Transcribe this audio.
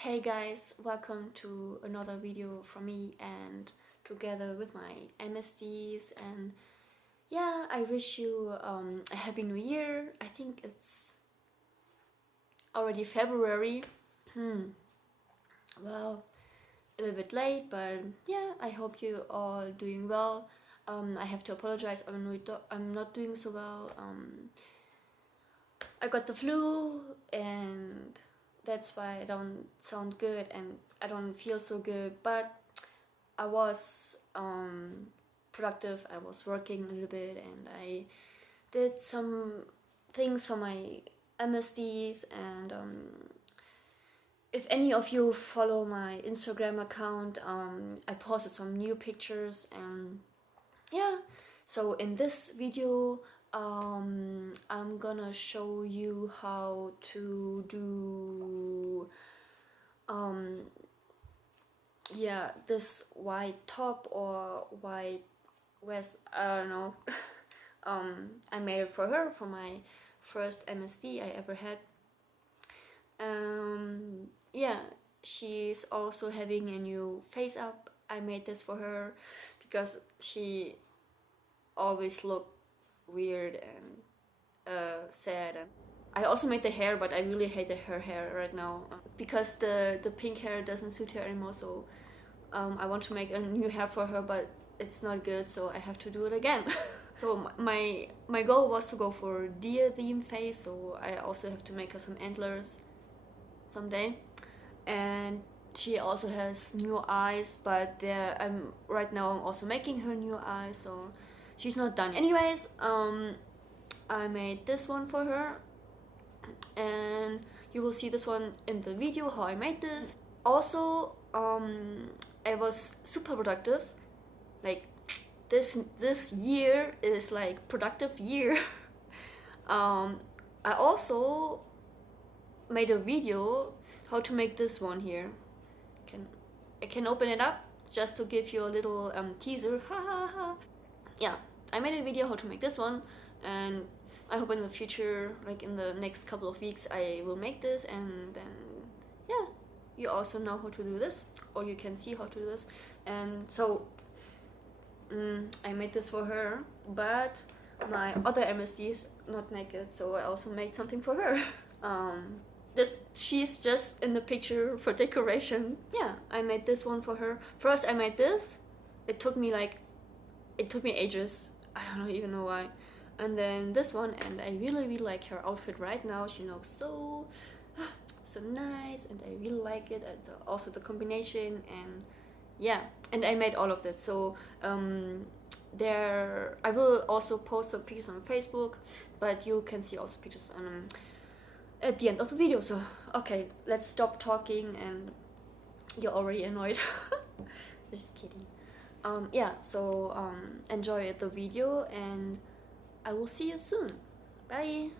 Hey guys, welcome to another video from me and together with my MSDs. And yeah, I wish you a happy new year. I think it's already February. Well, a little bit late, but yeah, I hope you all doing well. I have to apologize, I'm not doing so well. I got the flu and that's why I don't sound good and I don't feel so good, but I was productive. I was working a little bit and I did some things for my MSDs. And if any of you follow my Instagram account, I posted some new pictures. And yeah, so in this video I'm gonna show you how to do yeah, this white top or white vest, I don't know. I made it for her for my first MSD I ever had. Yeah, she's also having a new face up. I made this for her because she always looked weird and sad. And I also made the hair, but I really hate her hair right now because the pink hair doesn't suit her anymore. So I want to make a new hair for her, but it's not good, so I have to do it again. So my goal was to go for deer theme face, so I also have to make her some antlers someday. And she also has new eyes, but right now I'm also making her new eyes, so she's not done. Anyways, I made this one for her, and you will see this one in the video how I made this. Also, I was super productive. Like this year is like productive year. I also made a video how to make this one here. I can open it up just to give you a little teaser. Yeah, I made a video how to make this one, and I hope in the future, like in the next couple of weeks, I will make this, and then yeah, you also know how to do this, or you can see how to do this. And so I made this for her, but my other MSD is not naked, so I also made something for her. She's just in the picture for decoration. Yeah, I made this one for her. First I made this. It took me ages. I don't even know why. And then this one, and I really like her outfit right now. She looks so nice, and I really like it. And also the combination, and yeah, and I made all of this. So I will also post some pictures on Facebook, but you can see also pictures at the end of the video. So okay, let's stop talking, and you're already annoyed. Just kidding. Yeah, so enjoy the video, and I will see you soon. Bye.